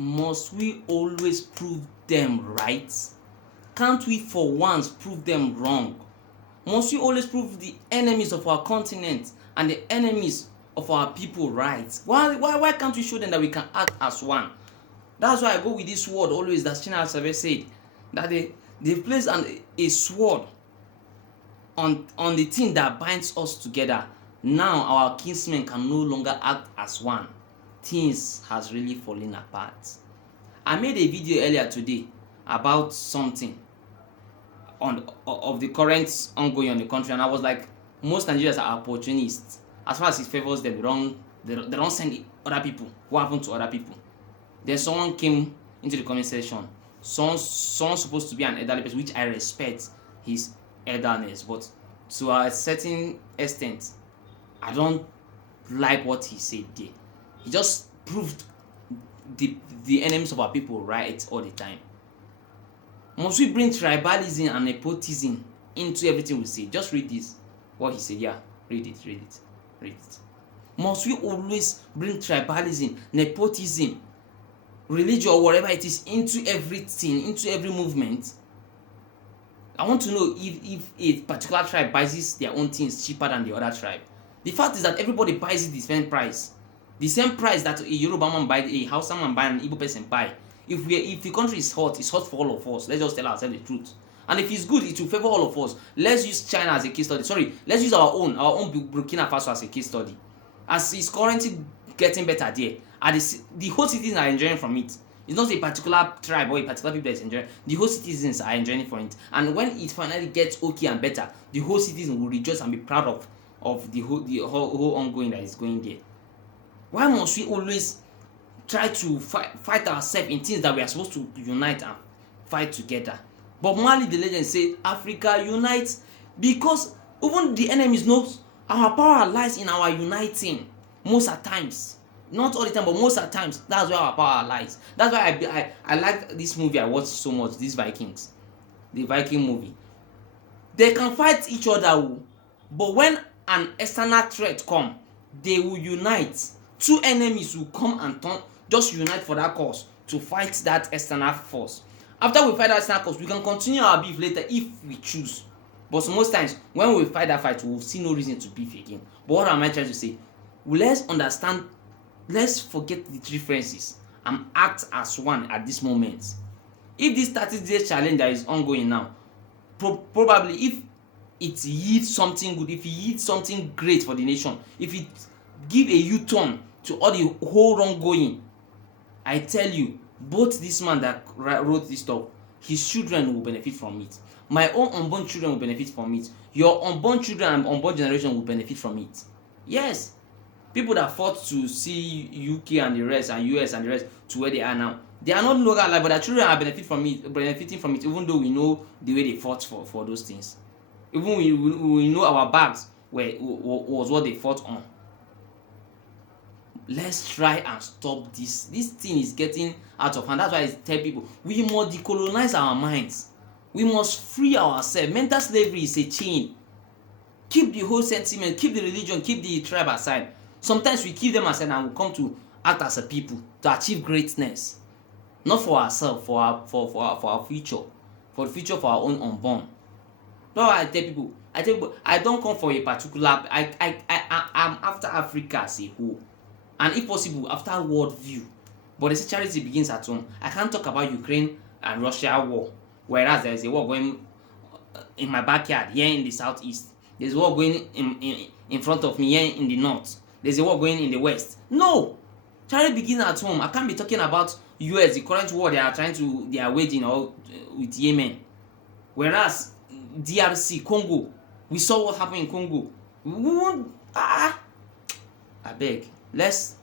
must we always prove them right? Can't we for once prove them wrong? Must we always prove the enemies of our continent and the enemies of our people right? Why can't we show them that we can act as one? That's why I go with this word always that Chinua Achebe said, that they place a sword on the thing that binds us together. Now our kinsmen can no longer act as one. Things has really fallen apart. I made a video earlier today about something of the current ongoing on the country, and I was like, most Nigerians are opportunists. As far as it favors them, they don't send other people. What happened to other people? Then someone came into the comment section. Someone's supposed to be an elderly person, which I respect his elderness, but to a certain extent, I don't like what he said there. He just proved the enemies of our people right all the time. Must we bring tribalism and nepotism into everything we say? Just read this. What he said, yeah, read it. Must we always bring tribalism, nepotism, religion, or whatever it is into everything, into every movement? I want to know if a particular tribe buys their own things cheaper than the other tribe. The fact is that everybody buys it the same price. The same price that a Yoruba man buy, a Hausa man buy, and an Igbo person buy. If the country is hot, it's hot for all of us. Let's just tell ourselves the truth. And if it's good, it will favor all of us. Let's use China as a case study. Sorry, let's use our own Burkina Faso as a case study. As it's currently getting better there, and the whole citizens are enjoying from it. It's not a particular tribe or a particular people that is enjoying. The whole citizens are enjoying from it. And when it finally gets okay and better, the whole citizen will rejoice and be proud of the whole ongoing that is going there. Why must we always try to fight ourselves in things that we are supposed to unite and fight together? But Marley the legend said, Africa unites, because even the enemies knows our power lies in our uniting. Most at times, not all the time, but most at times, that's where our power lies. That's why I like this movie I watched so much, these Vikings, the Viking movie. They can fight each other, but when an external threat come, they will unite. Two enemies will come and just unite for that cause to fight that external force. After we fight that external cause, we can continue our beef later if we choose. But most times, when we fight that fight, we will see no reason to beef again. But what am I trying to say? Let's understand, let's forget the differences and act as one at this moment. If this 30-day challenge that is ongoing now, probably if it yields something good, if it yields something great for the nation, if it give a U-turn to all the whole wronggoing, I tell you, both this man that wrote this stuff, his children will benefit from it. My own unborn children will benefit from it. Your unborn children and unborn generation will benefit from it. Yes, people that fought to see UK and the rest and US and the rest to where they are now, they are not longer alive, but their children are benefiting from it, even though we know the way they fought for those things. Even we know our bags was what they fought on. Let's try and stop this. This thing is getting out of hand. That's why I tell people, we must decolonize our minds. We must free ourselves. Mental slavery is a chain. Keep the whole sentiment, keep the religion, keep the tribe aside. Sometimes we keep them aside and we come to act as a people to achieve greatness. Not for ourselves, for our future. For the future of our own unborn. That's why I tell people, I don't come for a particular, I'm after Africa as a whole. And if possible, after world view. But the charity begins at home. I can't talk about Ukraine and Russia war, whereas there is a war going in my backyard here in the southeast. There's a war going in front of me here in the north. There's a war going in the west. No! Charity begins at home. I can't be talking about US, the current war they are waging with Yemen. Whereas DRC, Congo, we saw what happened in Congo. We won't, I beg. Let's